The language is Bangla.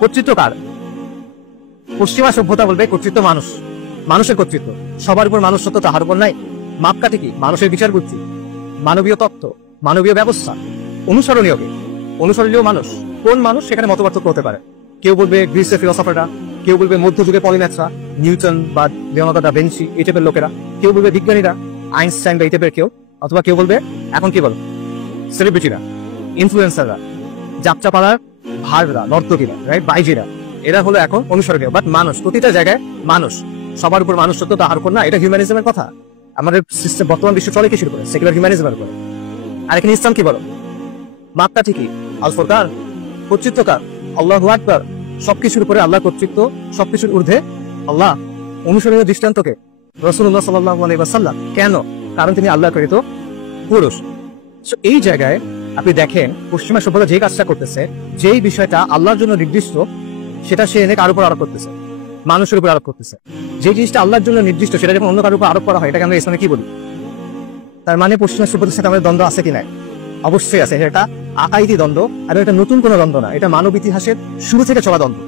কর্তৃত্ব কার? পশ্চিমা সভ্যতা বলবে কর্তৃত্ব মানুষ, মানুষের কর্তৃত্ব। সবার উপর মানুষ সত্য, তাহার উপর নাই। মাপকাঠি কি? মানুষের বিচার বুদ্ধি, মানবীয় তত্ত্ব, মানবীয় ব্যবস্থা। অনুসরণীয় কে? অনুসরণীয় মানুষ। কোন মানুষ? সেখানে মত পার্থক্য হতে পারে। কেউ বলবে গ্রিসের ফিলোসফাররা, কেউ বলবে মধ্যযুগে পলিম্যাথরা, নিউটন বা লিওনার্দো দা ভিঞ্চি, এই টাইপের লোকেরা। কেউ বলবে বিজ্ঞানীরা, আইনস্টাইন বা এই টাইপের কেউ। অথবা কেউ বলবে এখন কি বলো সেলিব্রিটিরা, ইনফ্লুয়েন্সাররা, যাত্রাপাড়ার ভাড়রা, নর্তকীরা, রাইট, বাইজিরা, এরা হলো এখন অনুসরণীয়। বাট মানুষ, প্রতিটা জায়গায় মানুষ, সবার উপর মানুষ সত্য, তাহার উপর না। এটা হিউম্যানিজমের কথা। আমাদের সিস্টেম, বর্তমান বিশ্ব চলে কিসের উপরে? সেকুলার হিউম্যানিজমের উপরে। আর এখানে ইসলাম কি বলো? মাপটা ঠিকই, আল ফুরকান, কর্তৃত্ব কার? আল্লাহু আকবার। সবকিছুর উপরে আল্লাহ কর্তৃত্ব, সবকিছুর ঊর্ধ্বে আল্লাহ। অনুসরণীয় দৃষ্টান্তকে রাসূলুল্লাহ সাল্লাল্লাহু আলাইহি ওয়াসাল্লাম। কেন? কারণ তিনি আল্লাহ প্রেরিত পুরুষ। এই জায়গায় আপনি দেখেন পশ্চিমা সভ্যতা যে কাজটা করতেছে, যেই বিষয়টা আল্লাহর জন্য নির্দিষ্ট, সেটা সে এনে কার উপর আরোপ করতেছে? মানুষের উপর আরোপ করতেছে। যে জিনিসটা আল্লাহর জন্য নির্দিষ্ট, সেটা যখন অন্য কারোর উপর আরোপ করা হয়, এটাকে আমরা ইসলামে কি বলি? তার মানে পশ্চিমা সভ্যতার সাথে আমাদের দ্বন্দ্ব আছে কি নাই? অবশ্যই আছে। এটা আকাইদি দ্বন্দ্ব, আর এটা নতুন কোনো দ্বন্দ্ব না। এটা মানব ইতিহাসের শুরু থেকে চলা দ্বন্দ্ব।